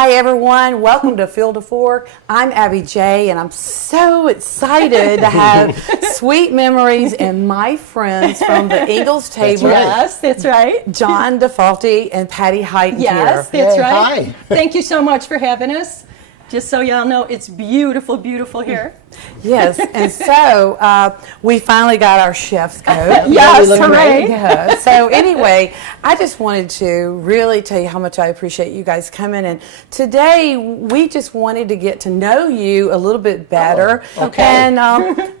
Hi everyone, welcome to Field to Fork. I'm Abby J and I'm so excited to have sweet memories and my friends from the Ingles table. Yes, that's right. John DeFalti and Patty Height Yes, here. that's right. Hi. Thank you so much for having us. Just so y'all know, it's beautiful, beautiful here. Yes, and so we finally got our chef's coat. Yes, look hooray. great. Yeah. So anyway, I just wanted to really tell you how much I appreciate you guys coming. And today we just wanted to get to know you a little bit better. Oh, okay. And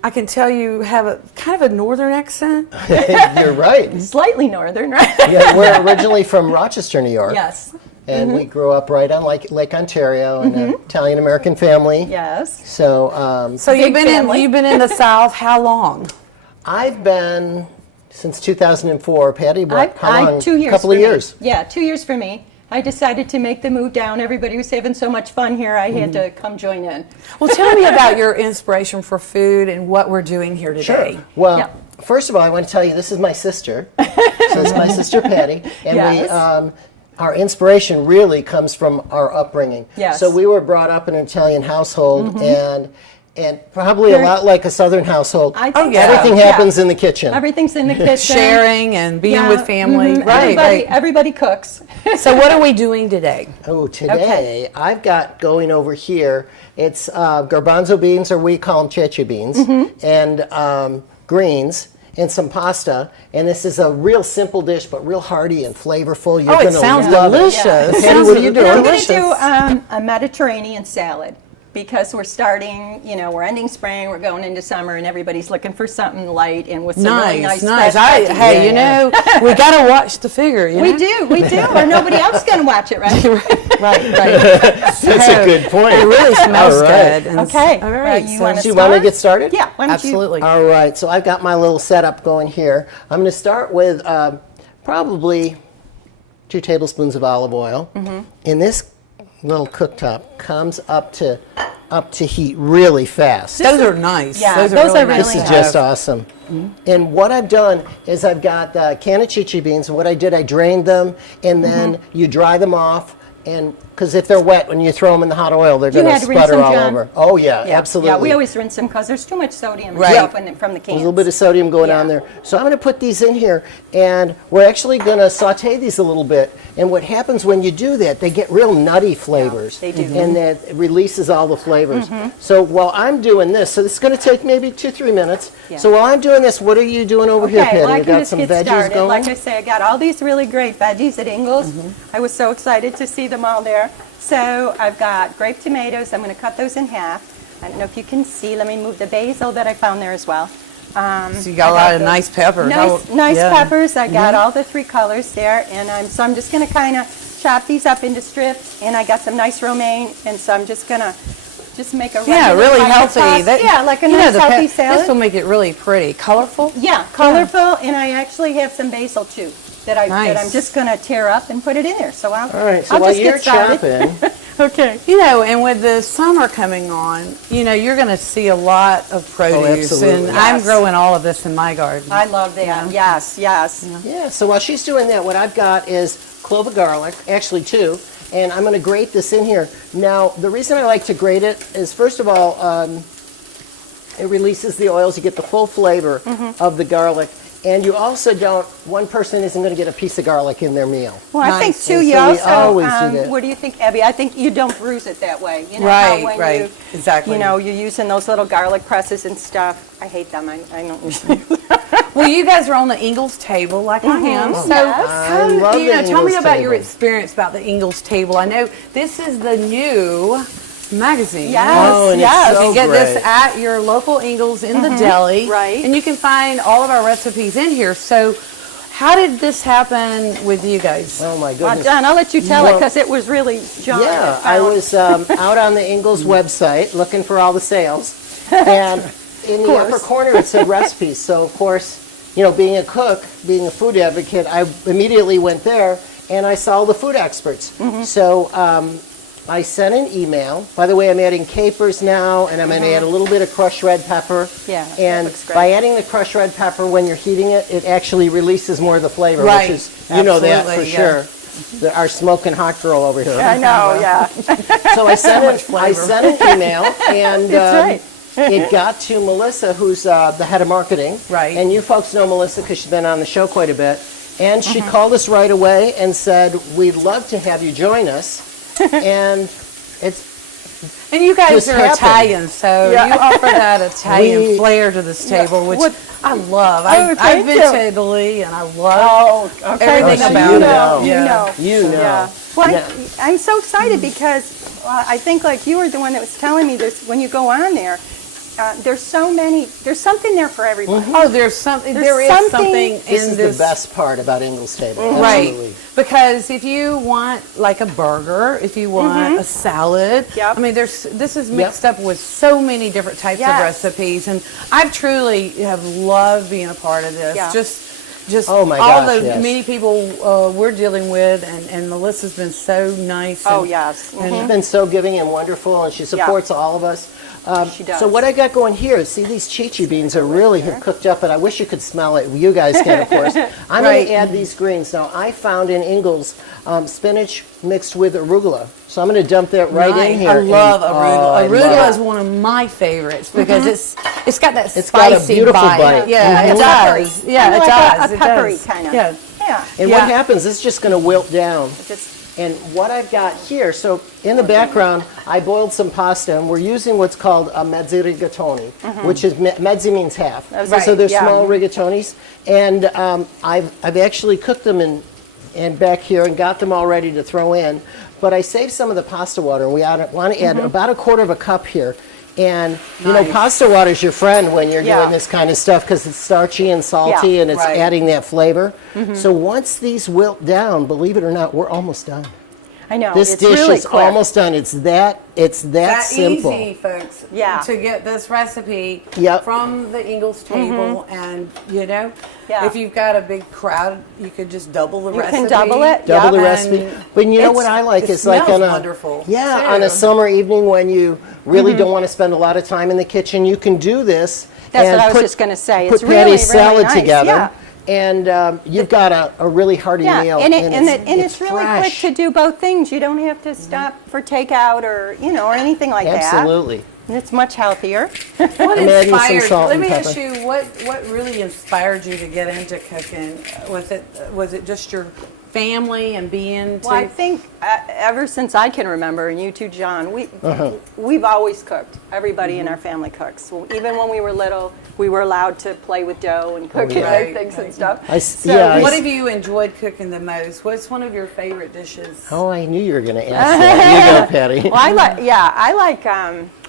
I can tell you have a kind of a northern accent. You're right. Slightly northern, right? Yeah, we're originally from Rochester, New York. Yes. And we grew up right on Lake Ontario in an Italian-American family. Yes. So So you've Big been family. you've been in the South how long? I've been, since 2004, Patty, how long? 2 years. Couple of for me. years. Yeah, 2 years for me. I decided to make the move down. Everybody was having so much fun here. I had to come join in. Well, tell me about your inspiration for food and what we're doing here today. Sure. Well, Yeah. first of all, I want to tell you this is my sister. So it's my sister Patty. And Yes. our inspiration really comes from our upbringing. Yes. So we were brought up in an Italian household and probably a lot like a Southern household. I think yeah. so. Everything happens in the kitchen. Everything's in the kitchen. Sharing and being Yeah. with family. Mhm. Right, right. Everybody cooks. So what are we doing today? Oh, today I've got going over here. It's garbanzo beans, or we call them cheche beans, and greens, and some pasta. And this is a real simple dish, but real hearty and flavorful. You're Oh, it gonna sounds love delicious. It. It Patty, sounds what are you doing? I'm going to delicious. do a Mediterranean salad because we're starting, we're ending spring, we're going into summer, and everybody's looking for something light and with some really nice Nice. fresh veggies. Hey, you know, we got to watch the figure. You We know? do, or nobody else is going to watch it, right? Right. That's a good point. It really smells All right. good. And Okay. All right. You so- wanna Do you want to start? get started? Yeah, why don't Absolutely. All right, so I've got my little setup going here. I'm going to start with probably 2 tablespoons of olive oil. And this little cooktop comes up to heat really fast. Those are nice. Yeah, those those are are really nice. This really is to just have. awesome. And what I've done is I've got a can of chichi beans, and what I did, I drained them, and then you dry them off, and because if they're wet, when you throw them in the hot oil, they're You going to had to rinse sputter them, all John? over. Oh yeah, absolutely. Yeah, we always rinse them because there's too much sodium Right. from the A cans. little bit of sodium going on Yeah. there. So I'm going to put these in here, and we're actually going to saute these a little bit. And what happens when you do that, they get real nutty flavors. they do. And that releases all the flavors. So while I'm doing this, so this is going to take maybe 2-3 minutes. Yeah. So while I'm doing this, what are you doing over here, Patty? Well, I You can got just some get veggies started. going? Like I say, I got all these really great veggies at Ingles. I was so excited to see them all there. So I've got grape tomatoes. I'm going to cut those in half. I don't know if you can see. Let me move the basil that I found there as well. So you got a lot of nice peppers. Nice Yeah. peppers. I got all the 3 colors there, and so I'm just going to kind of chop these up into strips. And I got some nice romaine, and so I'm just going to make a Yeah, regular really like a healthy. pasta- yeah, like a nice the healthy salad. This will make it really pretty, colorful. Yeah, colorful, and I actually have some basil too that Nice. I'm just going to tear up and put it in there. So All right, so I'll while just you're get started. chopping, Okay. You know, and with the summer coming on, you're going to see a lot of produce. absolutely. And I'm Yes. growing all of this in my garden. I love that. Yes. yeah, so while she's doing that, what I've got is clove of garlic, actually 2, and I'm going to grate this in here. Now, the reason I like to grate it is, first of all, it releases the oils. You get the full flavor of the garlic, and you also don't, one person isn't going to get a piece of garlic in their meal. Well, I think Nice. too. And You so we also. always do that. What do you think, Abby? I think you don't bruise it that way. You know Right, how when right. you, Exactly. you're using those little garlic presses and stuff. I hate them. I don't use them. Well, you guys are on the Ingles table like I am. So Yes. I love the tell me Ingles about your table. experience about the Ingles table. I know this is the new magazine. Yes, Oh, and it's yes. You so can get this great. at your local Ingles in the deli. Right. And you can find all of our recipes in here. So how did this happen with you guys? Oh my Well, goodness. John, I'll let you tell it Well, because it was really John. Yeah, that I found- was out on the Ingles website looking for all the sales, and in the upper corner it said recipes. So of course, being a cook, being a food advocate, I immediately went there and I saw the food experts. So I sent an email. By the way, I'm adding capers now, and I'm going to add a little bit of crushed red pepper. Yeah, that And looks great. by adding the crushed red pepper when you're heating it, it actually releases more of the flavor, Right. which is, you know that for Absolutely, yeah. sure. our smoking hot girl over here. I know, yeah. So I sent an email, and That's it got to Melissa, who's the head of marketing. Right. And you folks know Melissa because she's been on the show quite a bit. And she called us right away and said, "We'd love to have you join us." And And you guys Just are happened. Italian, so Yeah. you offer that Italian We- flair to this table, which What- I love. Oh, I've thank been you. to Italy, and I love okay. everything so about you it. know. You Yeah. know. you know. Yeah. Well, Yeah. I'm so excited because I think like you were the one that was telling me this when you go on there. There's something there for everybody. Oh, there's something. There's There is something- something This in is this. the best part about Ingles Table. Right, Absolutely. because if you want like a burger, if you want a salad, Yep. I mean, this is mixed up with so many different types Yes. of recipes, and I've truly have loved being a part of this. Yeah. Just Oh, my all gosh, the yes. many people we're dealing with, and Melissa's been so nice. Oh, and- yes. and She's been so giving and wonderful, and she supports all of us. She does. So what I got going here, see these chichi beans are really cooked up, and I wish you could smell it. You guys can, of course. I'm Right. going to add these greens. Now, I found in Ingles spinach mixed with arugula. So I'm going to dump that right Nice. in here. I love and- arugula. oh, I love Arugula it. is one of my favorites because it's got that It's got spicy a beautiful bite. bite. Yeah, Mhm. it Peppery. does. Yeah, Kinda it like does. a It peppery does. kind of. Yeah. Yeah. And Yeah. what happens, it's just going to wilt down. Just And what I've got here, so in the background, I boiled some pasta, and we're using what's called a mezzi rigatoni, which is, mezzi means half. Right, So they're yeah. small rigatonis, and I've actually cooked them in back here and got them all ready to throw in, but I saved some of the pasta water, and we want to add about a quarter of a cup here. And, you know, Nice. pasta water is your friend when you're Yeah. doing this kind of stuff because it's starchy and salty, Yeah, and it's right. adding that flavor. So once these wilt down, believe it or not, we're almost done. I know. This it's dish really is quick. almost done. It's that That simple. easy, folks. Yeah. To get this recipe Yep. from the Ingles table, and you know, Yeah. if you've got a big crowd, you could just double the You recipe. can double it. Double the Yep. recipe. And But you know it's- what I like it is like smells on a wonderful, yeah, too. on a summer evening when you really don't want to spend a lot of time in the kitchen, you can do this. That's and what I was put- just gonna say. Put It's really, Patty's really salad nice. together. Yeah. And you've got a really hearty Yeah, meal. and it's really quick fresh. to do both things. You don't have to stop for takeout or or anything like that. Absolutely. And it's much healthier. What I'm adding some inspired? salt Let and me pepper. ask you, what really inspired you to get into cooking? Was it just your family and being? Well, I think ever since I can remember, and you too, John, Uh-huh. we've always cooked. Everybody in our family cooks. Well, even when we were little, we were allowed to play with dough and cook and yeah. make things and stuff. What have you enjoyed cooking the most? What's one of your favorite dishes? Oh, I knew you were going to ask that. You go, Patty. Well, I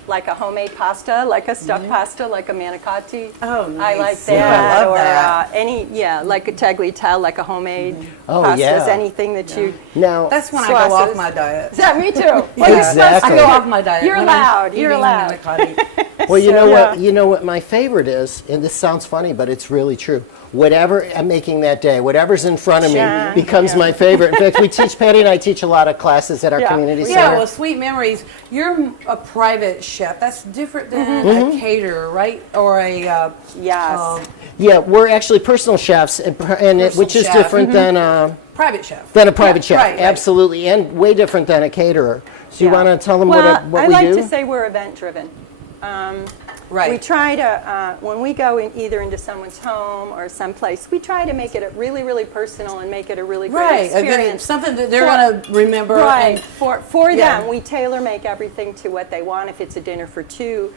like a homemade pasta, like a stuffed pasta, like a manicotti. Oh, I nice. like Yeah, that. I love or that. like a tagliatelle, like a homemade Oh, pastas, yeah. anything that you. Now, That's when I go off Sauces. my diet. Yeah, me too. Well, you're supposed Exactly. I to. go off my diet. You're when I'm allowed. You're eating allowed. manicotti. well, you know So, what? yeah. You know what my favorite is, and this sounds funny, but it's really true. Whatever I'm making that day, whatever's in front of me Sure. becomes my favorite. In fact, Patty and I teach a lot of classes at our Yeah. community Yeah, center. well, Sweet Memories, you're a private chef. That's different than Mm-hmm. a caterer, right? Or a Yes. Yeah, we're actually personal chefs, which is chef. different than a private chef. private Yeah, chef. right, right. Absolutely, and way different than a caterer. So you Yeah. want to tell them Well, what I we like do? to say we're event driven. Right. We try to, when we go either into someone's home or someplace, we try to make it a really, really personal and make it a really great Right, a good, experience. something that they're For- going to remember. Right, And, for Yeah. them, we tailor make everything to what they want. If it's a dinner for two,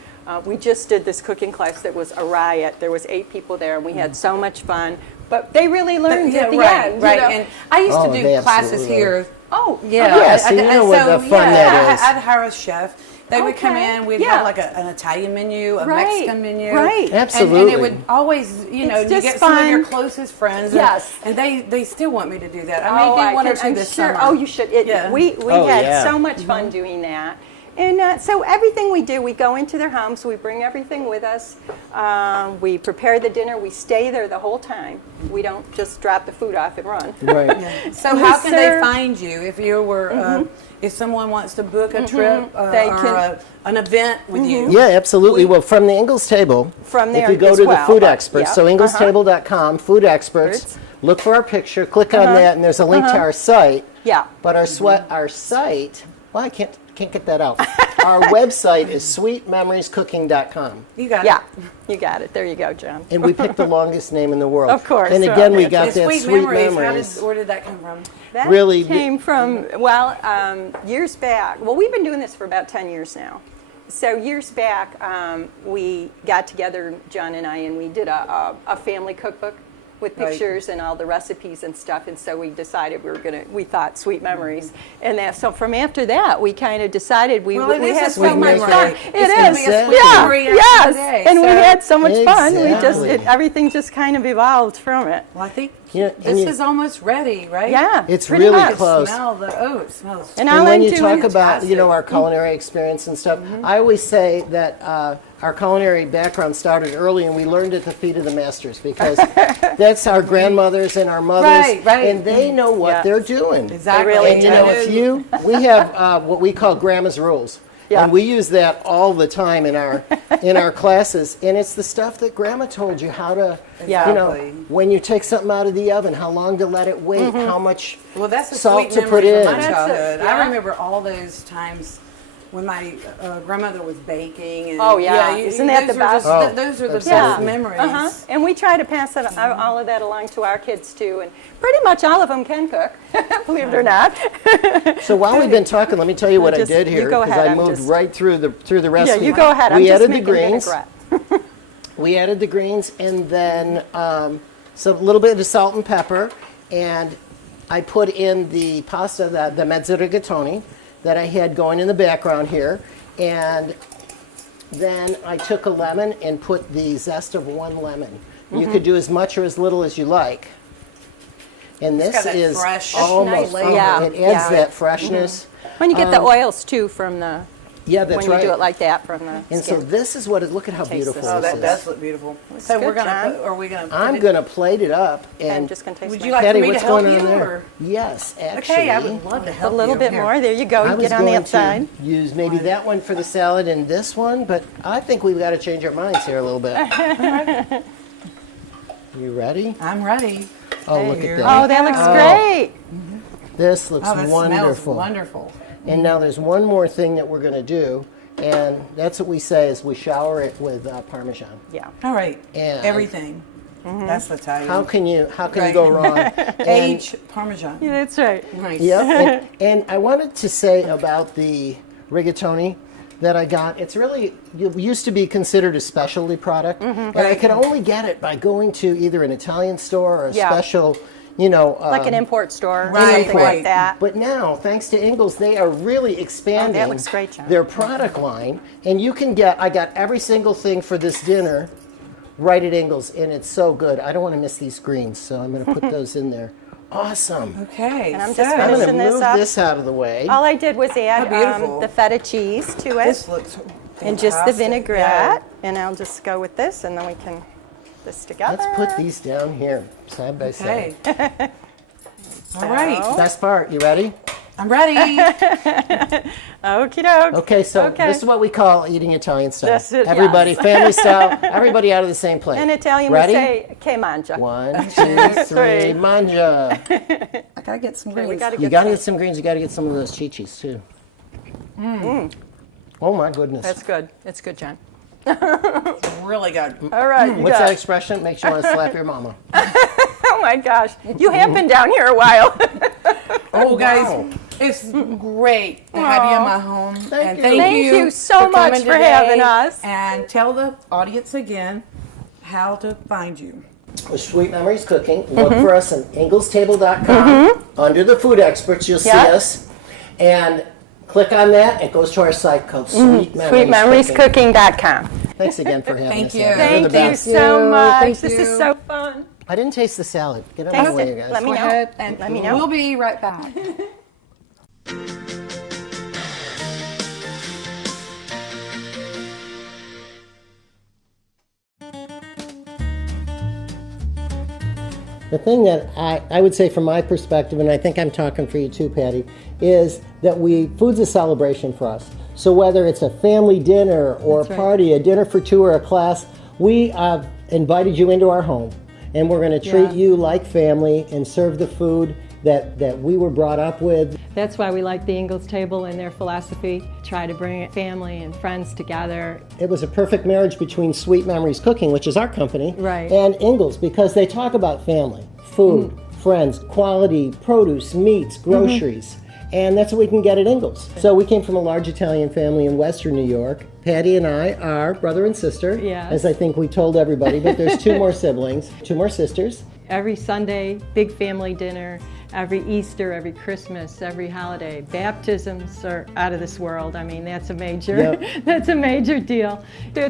we just did this cooking class that was a riot. There was 8 people there, and we had so much fun. But they really learned yeah, at the right, end. right. You know? And I used Oh, to they do classes absolutely here. Oh, Yeah, yeah, so you know what the fun that is. I'd hire a chef. They would come Okay, in. We'd yeah. have like an Italian menu, a Right, Mexican menu, right. And Absolutely. it would always, you know, It's you just get some of your fun. closest friends. Yes. And they still want me to do that. I may do one or two I'm this sure. summer. Oh, you should. Yeah. We Oh, had yeah. so much fun doing that. And so everything we do, we go into their homes, we bring everything with us, we prepare the dinner, we stay there the whole time. We don't just drop the food off and run. Right. So And how we can they serve- find you if you were if someone wants to book a trip They or can- an event with you. Yeah, absolutely. Well, from the Ingles Table, From there if you go as to the well, food but- experts, yeah, so inglestable.com, food experts, look for our picture, click on that, and there's a link to our site. Yeah. But our site, well, I can't get that out. Our website is sweetmemoriescooking.com. You got Yeah, it. you got it. There you go, John. And we picked the longest name in the world. Of course, And so again, we it's got The that Sweet Sweet Memories, Memories. where did that come from? That Really- came from, well, years back. Well, we've been doing this for about 10 years now. So years back, we got together, John and I, and we did a family cookbook with Right. pictures and all the recipes and stuff. And so we decided we thought Sweet Memories. And so from after that, we kind of decided we Well, it is a had sweet so much memory. fun. It's It gonna is. be a sweet Yeah. memory after Yes. the day, And we so- had so much fun. Exactly. Everything just kind of evolved from it. Well, I think Yeah, and this you- is almost ready, right? Yeah. It's pretty really much. close. Smell it smells. And And all when I'm you doing talk about, fantastic. our culinary experience and stuff, I always say that our culinary background started early and we learned at the feet of the masters because that's our grandmothers and our mothers, Right. and they know what Yeah. they're doing. Exactly. really And you know, do. we have what we call grandma's rules. Yeah. And we use that all the time in our classes, and it's the stuff that Grandma told you how to, Yeah. Exactly. when you take something out of the oven, how long to let it wait, how much Well, that's a salt sweet to put memory in. from my That's it, childhood. yeah. I remember all those times when my grandmother was baking. And, Oh, yeah. Isn't that those the are best? just- Oh, those are the absolutely. best memories. Uh-huh. And we try to pass all of that along to our kids too. And pretty much all of them can cook, believe it or not. So while we've been talking, let me tell you what I Just- did you here go because ahead, I I'm moved just- right through the recipe. Yeah, you go ahead. I'm We just added the making greens. vinaigrette. We added the greens and then some little bit of salt and pepper, and I put in the pasta, the mezzo rigatoni that I had going in the background here, and then I took a lemon and put the zest of one lemon. You could do as much or as little as you like. And It's this got that is fresh, almost, nice flavor. Yeah, it adds yeah. that freshness. When you get the oils too from the, Yeah, that's when right. you do it like that from the And so skin. this is what it, look at how Taste beautiful this. Oh, this that is. does look beautiful. So good, we're gonna John. put, are we gonna? Put I'm it- going to plate it up I'm and just going to taste Would my- you like Patty, for me what's to help going on you, there? or- Yes, actually. Okay, I would love to a help little you. bit Here. more. There you go. I You was get on the going outside. to use maybe that one for the salad and this one, but I think we've got to change our minds here a little bit. You ready? I'm ready. Oh, look Here at we that. Oh, that looks Oh. great. This looks Oh, that wonderful. smells wonderful. And now there's one more thing that we're going to do, and that's what we say is we shower it with Parmesan. Yeah. All right. And- Everything. That's Italian. How can you Right. go wrong? And- Aged Parmesan. Yeah, that's right. Nice. Yep. And I wanted to say about the rigatoni that I got. It's really, it used to be considered a specialty product, and I could only get it by going to either an Italian store or a Yeah. special, Like an import store or Right, something right. like that. But now, thanks to Ingles, they are really expanding looks great, John. their product line, and you can I got every single thing for this dinner right at Ingles, and it's so good. I don't want to miss these greens, so I'm going to put those in there. Awesome. Okay. And I'm so just I'm going to finishing this move up. this out of the way. All I did was add beautiful. the feta cheese to it This looks and just the fantastic. vinaigrette. And I'll just go with this, and then we can put this together. Let's put these down here, side by side. Okay. All right. Best part, you ready? I'm ready. Okie doke. Okay, so Okay. this is what we call eating Italian style. That's it, Everybody, yes. family style, everybody out of the same plate. In Italian, ready? we say che mangia. 1, 2, 3, Three. manja. I gotta get some greens. We gotta You get gotta some. get some greens, you gotta get some of those chichis too. Oh my goodness. That's good. It's good, John. really good. All right. You What's got that it. expression? Makes you want to slap your mama. Oh my gosh. You have been down here a while. Oh, guys, wow. it's great to have you in my home. And you. thank Thank you so for much coming for today. having us. And tell the audience again how to find you. With Sweet Memories Cooking, look for us on inglestable.com. Under the food experts, you'll see Yep. us. And click on that, it goes to our site called Sweet Memories Cooking. SweetMemoriesCooking.com. Thanks again for having Thank us. you. Abby. You're Thank the you best. so much. Thank This you. is so fun. I didn't taste the salad. Get out of Taste the way, it. you guys. Let me Go know. ahead and Let me know. we'll be right back. The thing that I would say from my perspective, and I think I'm talking for you too, Patty, is that food's a celebration for us. So whether it's a family dinner or a party, a dinner for two or a class, we have invited you into our home, and we're going to treat you like family and serve the food that we were brought up with. That's why we like the Ingalls table and their philosophy. Try to bring family and friends together. It was a perfect marriage between Sweet Memories Cooking, which is our company, Right. and Ingalls, because they talk about family, food, friends, quality, produce, meats, groceries. And that's what we can get at Ingalls. So we came from a large Italian family in Western New York. Patty and I are brother and sister, as I think we told everybody, but there's two more siblings, two more sisters. Every Sunday, big family dinner. Every Easter, every Christmas, every holiday. Baptisms are out of this world. I mean, that's a major, that's a major deal.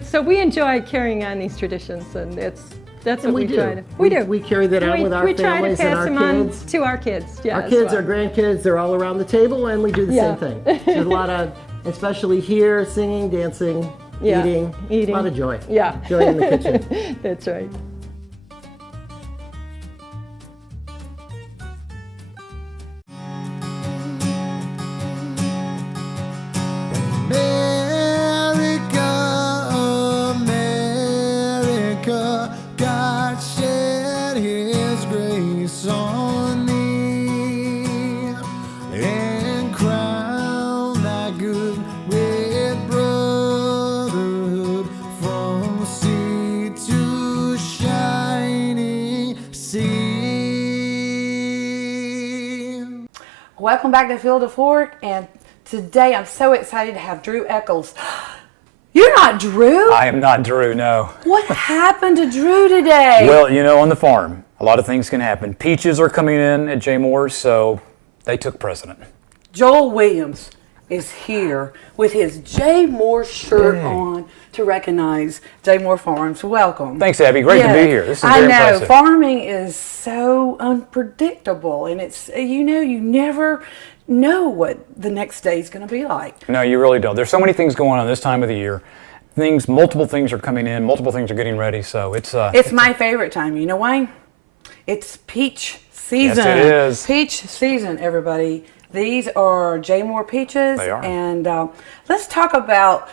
So we enjoy carrying on these traditions, and that's what we try to. We do. We carry that on with our families and our kids. We try to pass them on to our kids. Yeah, our kids, our grandkids, they're all around the table, and we do the same thing. There's a lot of, especially here, singing, dancing, eating. A lot of joy. Yeah. Joy in the kitchen. That's right. God shed His grace on me and crowned thy good red brotherhood from sea to shining sea. Welcome back to Field of Fork, and today I'm so excited to have Drew Eccles. You're not Drew? I am not Drew, no. What happened to Drew today? Well, you know, on the farm, a lot of things can happen. Peaches are coming in at J. Moore's, so they took precedent. Joel Williams is here with his J. Moore shirt on to recognize J. Moore Farms. Welcome. Thanks, Abby. Great to be here. This is very impressive. Farming is so unpredictable, and it's, you never know what the next day is going to be like. No, you really don't. There's so many things going on this time of the year. Multiple things are coming in, multiple things are getting ready, so it's my favorite time. You know why? It's peach season. Yes, it is. Peach season, everybody. These are J. Moore peaches. They are. And let's talk about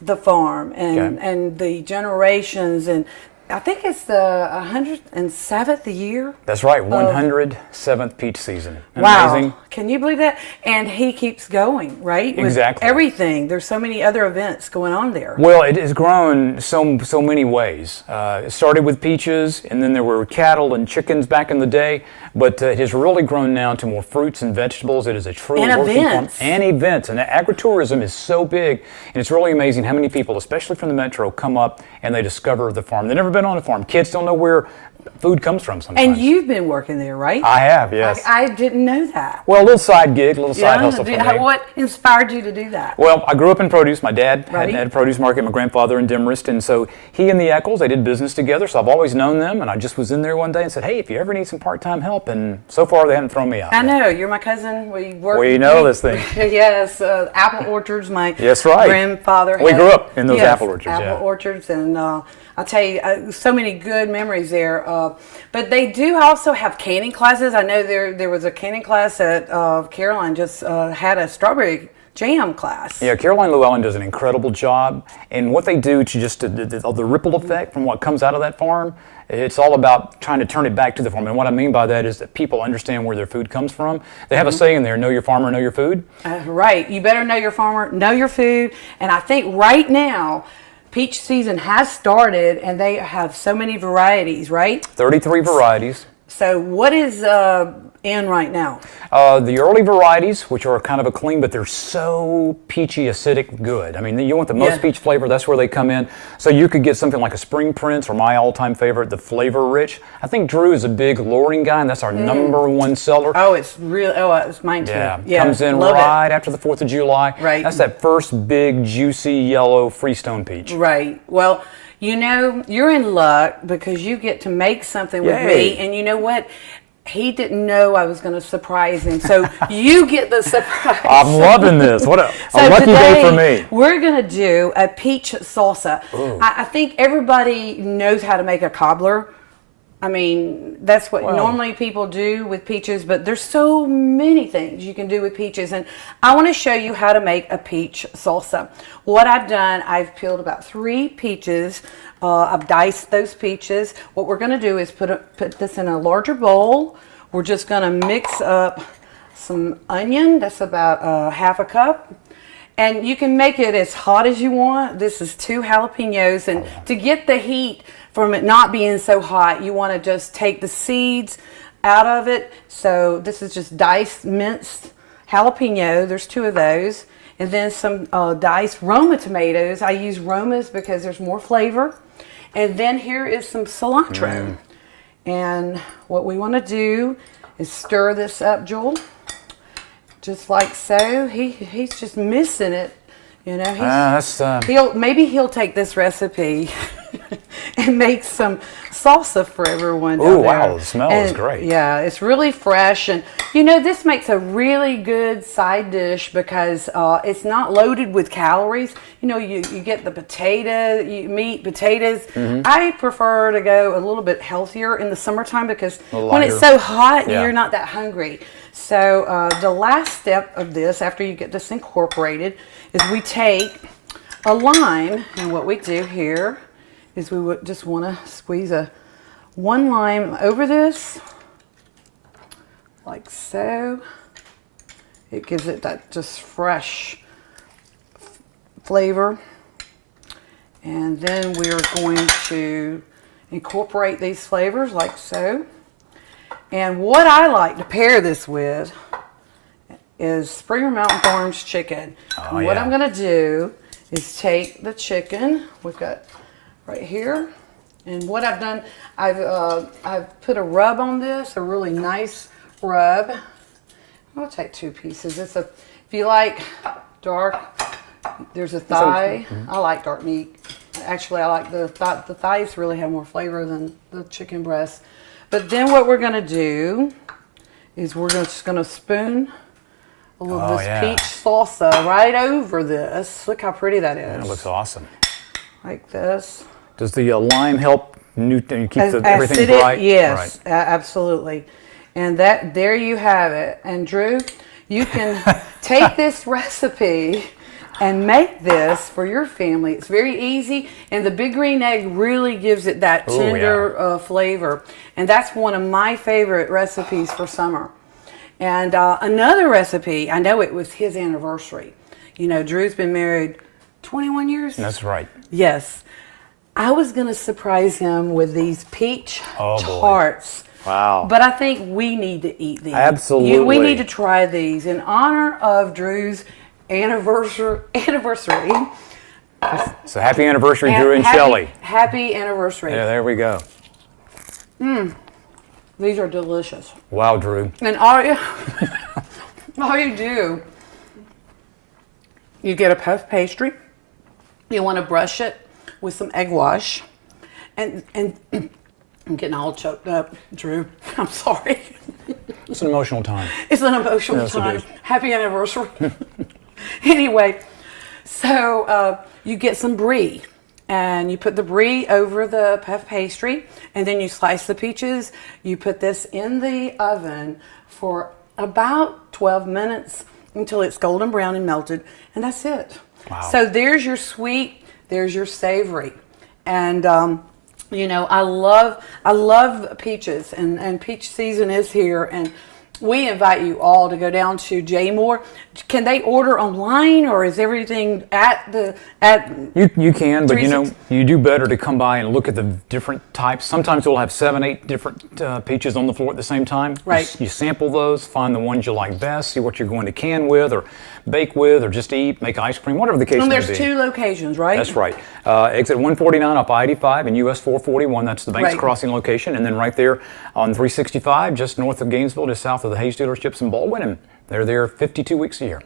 the farm and the generations. And I think it's the 107th year. That's right, 107th peach season. Wow. Amazing. Can you believe that? And he keeps going, right? Exactly. With everything. There's so many other events going on there. Well, it has grown so many ways. It started with peaches, and then there were cattle and chickens back in the day, but it has really grown now to more fruits and vegetables. It is a true And working farm. events. And events. And agritourism is so big, and it's really amazing how many people, especially from the metro, come up and they discover the farm. They've never been on a farm. Kids don't know where food comes from sometimes. And you've been working there, right? I have, yes. I didn't know that. Well, a little side gig, a little side hustle for me. What inspired you to do that? Well, I grew up in produce. My dad Right. had a produce market, my grandfather in Demarest, and so he and the Eccles, they did business together, so I've always known them, and I just was in there one day and said, hey, if you ever need some part-time help, and so far they haven't thrown me out. I know, you're my cousin. We work. We know this thing. Yes, apple orchards. My That's right. grandfather We had- grew up in those yes, apple orchards, Apple yeah. orchards, and I'll tell you, so many good memories there. But they do also have canning classes. I know there was a canning class at Caroline just had a strawberry jam class. Yeah, Caroline Llewellyn does an incredible job, and what they do to just the ripple effect from what comes out of that farm, it's all about trying to turn it back to the farm. And what I mean by that is that people understand where their food comes from. They have a saying there, know your farmer, know your food. Right. You better know your farmer, know your food. And I think right now, peach season has started, and they have so many varieties, right? 33 varieties. So what is in right now? The early varieties, which are kind of a clean, but they're so peachy, acidic good. I mean, you want the most peach flavor, that's where they come in. So you could get something like a Spring Prince, or my all-time favorite, the Flavor Rich. I think Drew is a big Loring guy, and that's our number one seller. Oh, it's real. Oh, it's mine too. Yeah, comes in right after the 4th of July. Right. That's that first big, juicy, yellow Freestone peach. Right. Well, you're in luck because you get to make something with me, and you know what? He didn't know I was going to surprise him, so you get the surprise. I'm loving this. What a So lucky today, day for me. We're going to do a peach salsa. I think everybody knows how to make a cobbler, I mean, that's what normally people do with peaches, but there's so many things you can do with peaches. And I want to show you how to make a peach salsa. What I've done, I've peeled about 3 peaches. I've diced those peaches. What we're going to do is put this in a larger bowl. We're just going to mix up some onion. That's about half a cup. And you can make it as hot as you want. This is 2 jalapenos. And to get the heat from it not being so hot, you want to just take the seeds out of it. So this is just diced, minced jalapeno. There's 2 of those. And then some diced Roma tomatoes. I use Romas because there's more flavor. And then here is some cilantro. And what we want to do is stir this up, Joel. Just like so. He's just missing it. You know, maybe he'll take this recipe and make some salsa for everyone. Oh wow, the smell is great. Yeah, it's really fresh, and you know, this makes a really good side dish because it's not loaded with calories. You know, you get the meat, potatoes. I prefer to go a little bit healthier in the summertime because when it's so hot, you're not that hungry. So the last step of this, after you get this incorporated, is we take a lime, and what we do here is we would just want to squeeze 1 lime over this, like so. It gives it that just fresh flavor. And then we're going to incorporate these flavors like so. And what I like to pair this with is Springer Mountain Farms chicken. And what I'm going to do is take the chicken we've got right here, and what I've done, I've put a rub on this, a really nice rub. I'll take 2 pieces. If you like dark, there's a thigh. I like dark meat. Actually, I like the thighs really have more flavor than the chicken breast. But then what we're going to do is we're just going to spoon a little of this peach salsa right over this. Look how pretty that is. Yeah, it looks awesome. Like this. Does the lime help keep everything bright? Yes, right. Absolutely. And there you have it. And Drew, you can take this recipe and make this for your family. It's very easy, and the Big Green Egg really gives it that tender flavor. And that's one of my favorite recipes for summer. And another recipe, I know it was his anniversary. You know, Drew's been married 21 years? That's right. Yes. I was going to surprise him with these peach tarts. Wow. But I think we need to eat these. Absolutely. We need to try these in honor of Drew's anniversary. So happy anniversary, Drew and Shelley. Happy anniversary. Yeah, there we go. These are delicious. Wow, Drew. And all you do, you get a puff pastry. You want to brush it with some egg wash. And I'm getting all choked up, Drew. I'm sorry. It's an emotional time. It's an emotional Yes, it time. is. Happy anniversary. Anyway, so you get some brie, and you put the brie over the puff pastry, and then you slice the peaches. You put this in the oven for about 12 minutes until it's golden brown and melted, and that's it. Wow. So there's your sweet, there's your savory, and you know, I love peaches, and peach season is here, and we invite you all to go down to J Moore. Can they order online, or is everything at You can, but you know, 360? you do better to come by and look at the different types. Sometimes we'll have 7, 8 different peaches on the floor at the same time. Right. You sample those, find the ones you like best, see what you're going to can with, or bake with, or just eat, make ice cream, whatever the case may And be. there's 2 locations, right? That's right. Exit 149 up I-85 and US 441. That's the Banks Right. Crossing location. And then right there on 365, just north of Gainesville, just south of the Hayes dealerships in Baldwin. And they're there 52 weeks a year.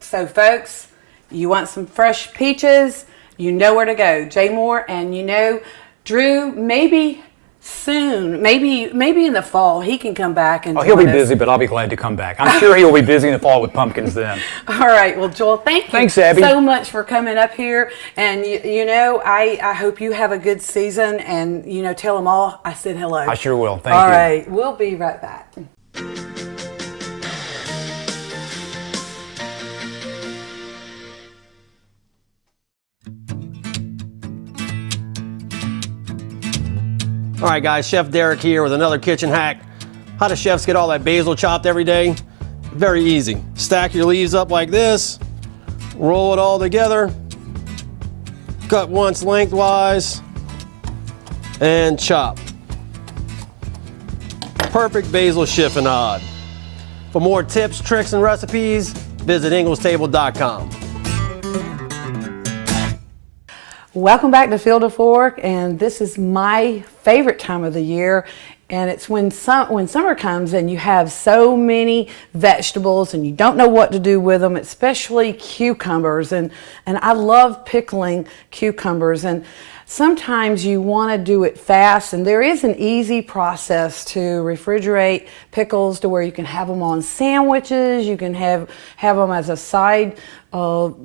So, folks, you want some fresh peaches, you know where to go. J Moore, and you know, Drew, maybe soon. Maybe in the fall he can come back and Oh, he'll be join us. busy, but I'll be glad to come back. I'm sure he'll be busy in the fall with pumpkins then. All right. Well, Joel, thank you Thanks, Abby. so much for coming up here. And, I hope you have a good season. And, tell them all I said hello. I sure will. Thank All you. right. We'll be right back. All right, guys, Chef Derek here with another kitchen hack. How do chefs get all that basil chopped every day? Very easy. Stack your leaves up like this, roll it all together, cut once lengthwise, and chop. Perfect basil chiffonade. For more tips, tricks, and recipes, visit inglestable.com. Welcome back to Field to Fork, and this is my favorite time of the year. And it's when summer comes and you have so many vegetables and you don't know what to do with them, especially cucumbers. And I love pickling cucumbers. And sometimes you want to do it fast, and there is an easy process to refrigerate pickles to where you can have them on sandwiches, you can have them as a side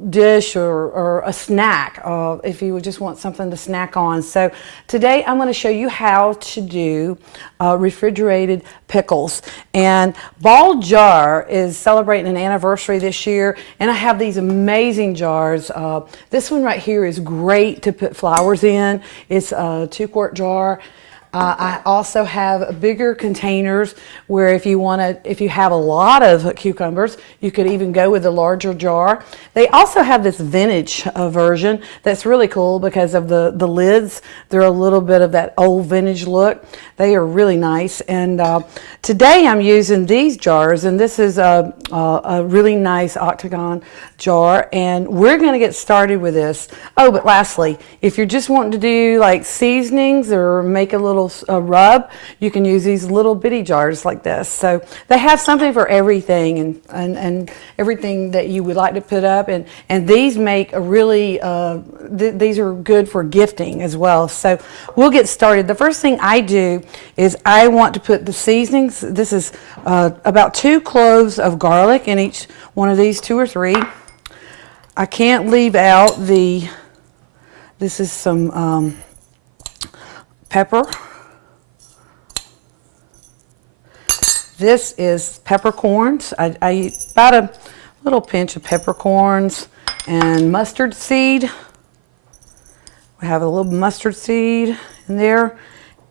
dish or a snack if you would just want something to snack on. So today I'm going to show you how to do refrigerated pickles. And Ball Jar is celebrating an anniversary this year, and I have these amazing jars. This one right here is great to put flowers in. It's a 2-quart jar. I also have bigger containers where if you have a lot of cucumbers, you could even go with a larger jar. They also have this vintage version that's really cool because of the lids. They're a little bit of that old vintage look. They are really nice. And today I'm using these jars, and this is a really nice octagon jar, and we're going to get started with this. Oh, but lastly, if you're just wanting to do like seasonings or make a little rub, you can use these little bitty jars like this. So they have something for everything and everything that you would like to put up, and these make a really these are good for gifting as well. So we'll get started. The first thing I do is I want to put the seasonings. This is about 2 cloves of garlic in each one of these, 2 or 3. I can't leave out this is some pepper. This is peppercorns. I eat about a little pinch of peppercorns and mustard seed. We have a little mustard seed in there,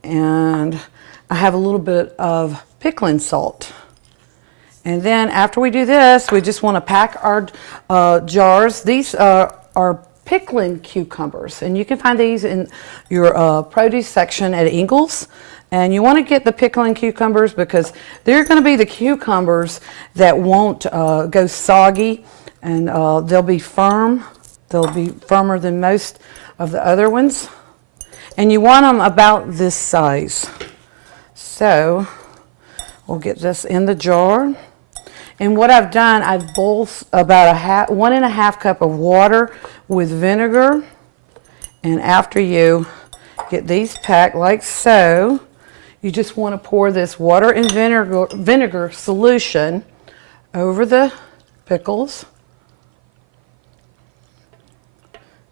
and I have a little bit of pickling salt. And then after we do this, we just want to pack our jars. These are pickling cucumbers, and you can find these in your produce section at Ingles. And you want to get the pickling cucumbers because they're going to be the cucumbers that won't go soggy, and they'll be firm. They'll be firmer than most of the other ones. And you want them about this size. So we'll get this in the jar. And what I've done, I've boiled about 1.5 cup of water with vinegar. And after you get these packed like so, you just want to pour this water and vinegar solution over the pickles.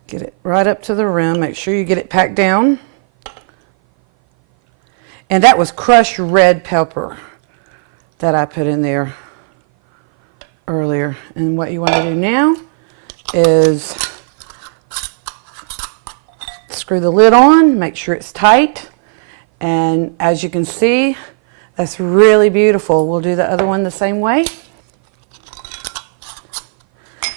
Get it right up to the rim. Make sure you get it packed down. And that was crushed red pepper that I put in there earlier. And what you want to do now is screw the lid on, make sure it's tight. And as you can see, that's really beautiful. We'll do the other one the same way.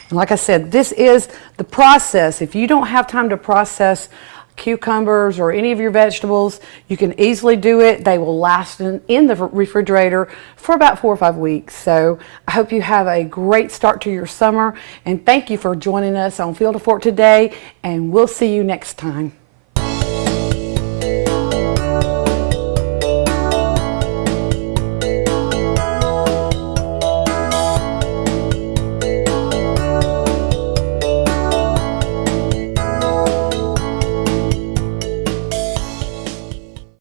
And like I said, this is the process. If you don't have time to process cucumbers or any of your vegetables, you can easily do it. They will last in the refrigerator for about 4 or 5 weeks. So I hope you have a great start to your summer, and thank you for joining us on Field to Fork today, and we'll see you next time.